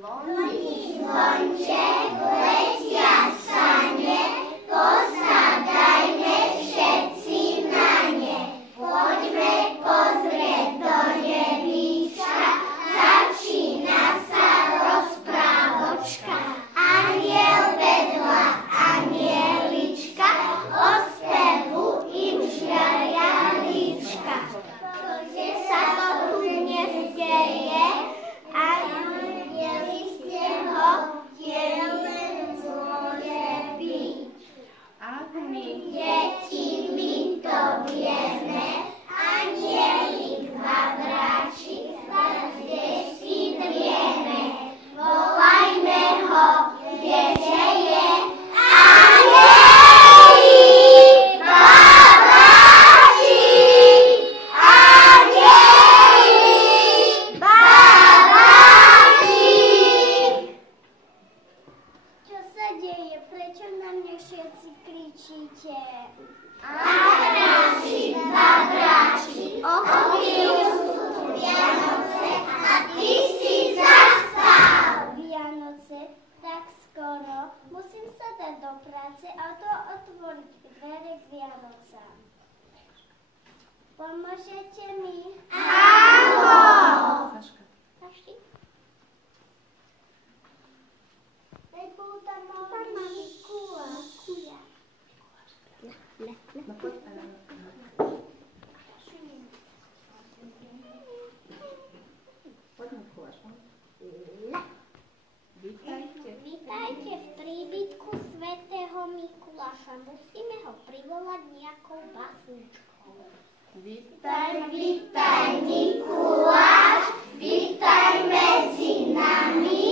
Zvonček, letia sane, posadajme všetci na ne. Poďme pozrieť do nebíčka, začína sa rozprávočka. Aniel vedľa anielička, o spevu im žiaria líčka. Že sa to tu dnes deje, anieli ste ho len môže byť. Ak my deti my to vieme, anieli dva bráči, kde si drieme. Volajme ho, kdeže je. Anieli dva bráči, anieli dva bráči. Čo sa deje? Prečo na mňa všetci kričíte? Bráči, dva bráči, o chvíľu sú tu Vianoce a ty si zaspal. Vianoce, tak skoro. Musím sa dať do práce a to otvoriť dvere k Vianocám. Pomôžete mi? Áno! Sašky? Lebo tam máme kuja. No poď, ale... Poď, Mikuláš. Vítajte. Vítajte v príbytku svätého Mikuláša. Musíme ho privolať nejakou básničkou. Vítaj, Vítaj, Mikuláš, vítaj medzi nami.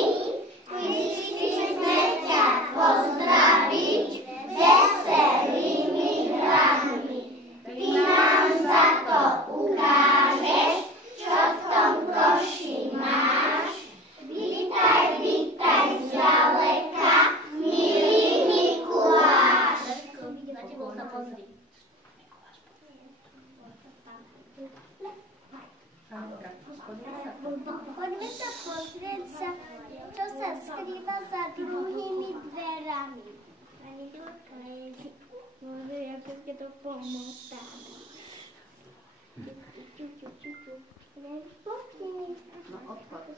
Prišli sme ťa pozdraviť veselými hrami. Ty nám za to ukážeš, čo v tom koši máš. Vítaj, vítaj zďaleka, milý Mikuláš. Na tebou sa pozri. Poďme sa pozrieť, čo sa skrýva za druhými dverami. Pani Dorka, môže ja keď to pomotám. No odpad.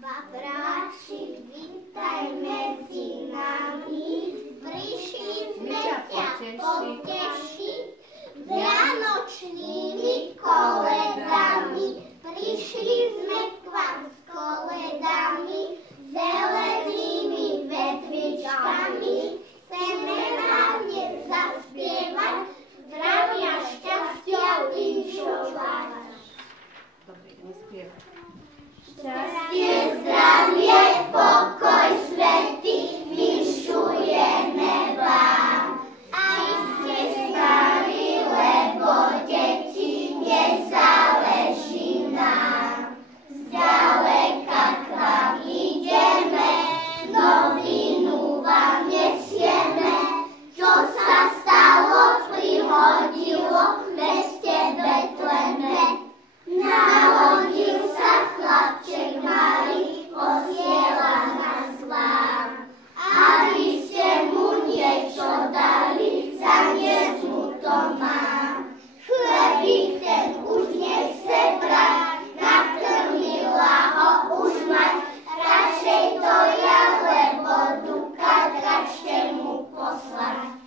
Dva bráči, vítaj medzi nami. Prišli sme ťa potešiť vianočnými koledami. Prišli sme k vám s koledami, zelenými vetvičkami. Chceme hlavne zaspievať, zdravia, šťastia, vinšovať. Dobre, ideme spievať. Šťastie, zdravie, pokoj svätý, vinšujeme vám. Aj ste starí, lebo deti, nezáleží nám. Zďaleka k vám ideme, novinu vám nesieme. Čo sa stalo, prihodilo v meste Betleme. Narodil sa chlapček malý, posiela nás vám. Aby ste mu niečo dali, zaniesť mu to mám. Chlebík ten už nechce brať, nakrmila ho už mať. Radšej to ja, lebo dukať, radšej mu poslať.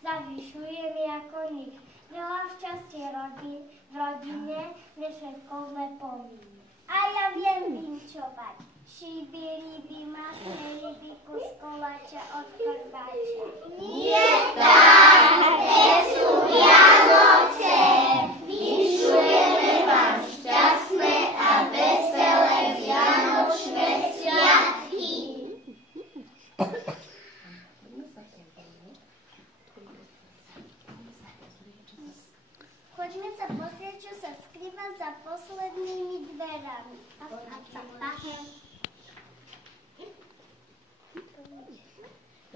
Zavyšujem ako nik. Veľa šťastie rodí v rodine, všetko zle pomíne. A ja viem vinčovať. Šiby, ryby, masné ryby, kus koláča od chrbáča. Nie tak, sú Vianoce. Vinšujeme vám šťastné a veselé vianočné sviatky. Poďme sa pozrieť, čo sa skrýva za poslednými dverami.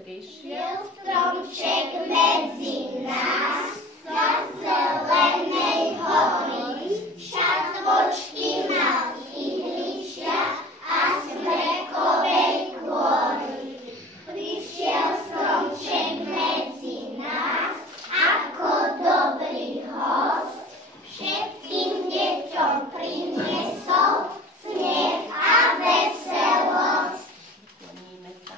prišiel stromček medzi nás, na zelenej hory, šatvočky mal ihličia a smrekovej kôry. Prišiel stromček medzi nás, ako dobrý host, všetkým deťom priniesol smiech a veselosť. Kloníme sa.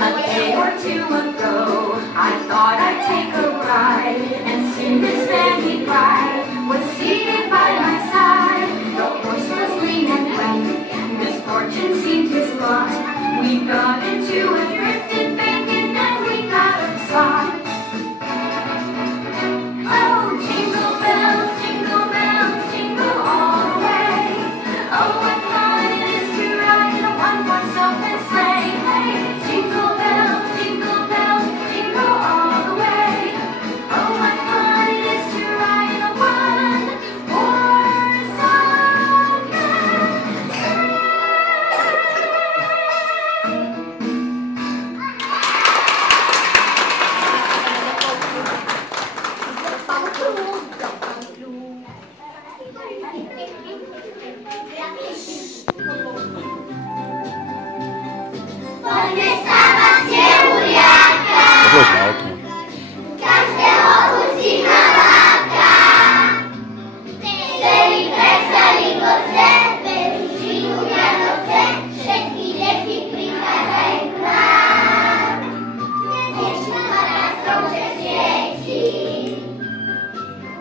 A day or two ago, I thought I'd take a ride, and soon this man he cried was seated by my side. The horse was lean and lank, misfortune seemed his lot. We got into a drifted bank, and then we got upside. Oh, jingle bells, jingle all the way. Oh, what fun it is to ride in a one-horse open sleigh. Hey, jingle bells, jingle all the way. Oh, what fun it is to ride in a one-horse open sleigh. Podniestáva snehuliaka, Odlož na okno. každého husína láka. Celý veselý koce, beží Vianoce, všetky deti prichádzajú k nám. Dnešná malá stromček svieti,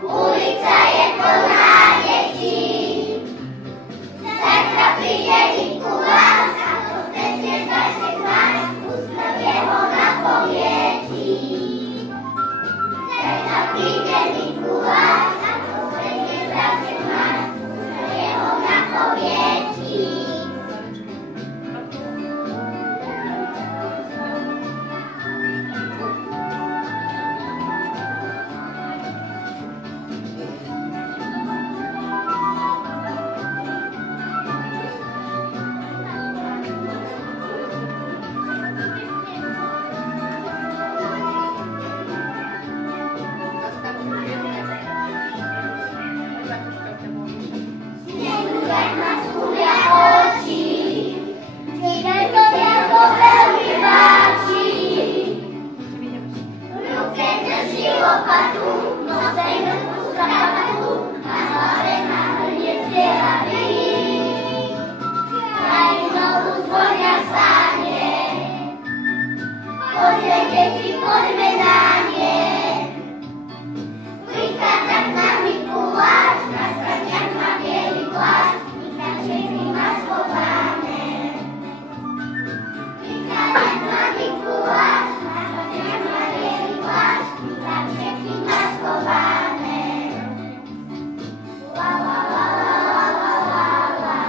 ulica je plná detí. Zajtra príde Mikuláš, a to stretne každý z nás, úsmev jeho na povietí. Zajtra príde Mikuláš, a to stretne každý z nás, úsmev jeho na povietí. Jak nás ulia oči, tento diablo veľmi váži. V ruke drží lopatu, v nose hrnku kravatu, na hlave má hrniec zieravý. Krajinou zvonia sáne, poďme deti, poďme na ne. Prichádza k nám Mikuláš, na saniach má bielý plášť, vítá všetky má schované. Prichádza k nám Mikuláš, na saniach má bielý plášť, vítá všetky má schované. La la la la la la la la.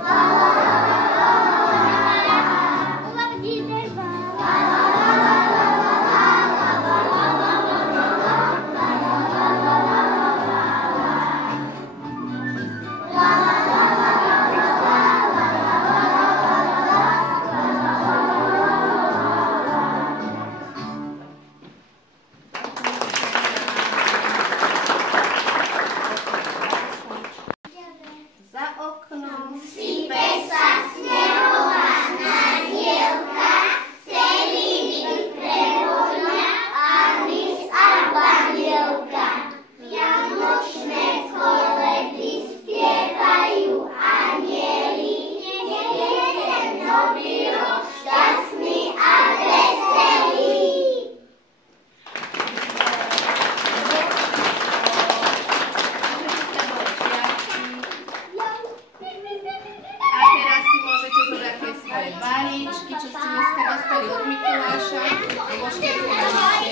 La la la la la la la. Ulavdí dreva. La la la la la la la la la la la. Za oknom Sype sa snehová nadielka, celý byt prehoňa Anis a Banielka. Vianočné koledy spievajú anjeli, nech je ten nový rok šťastný a veselý. A teraz si môžete zobrať tie svoje balíčky, čo ste dneska dostali od Mikuláša. A môžete si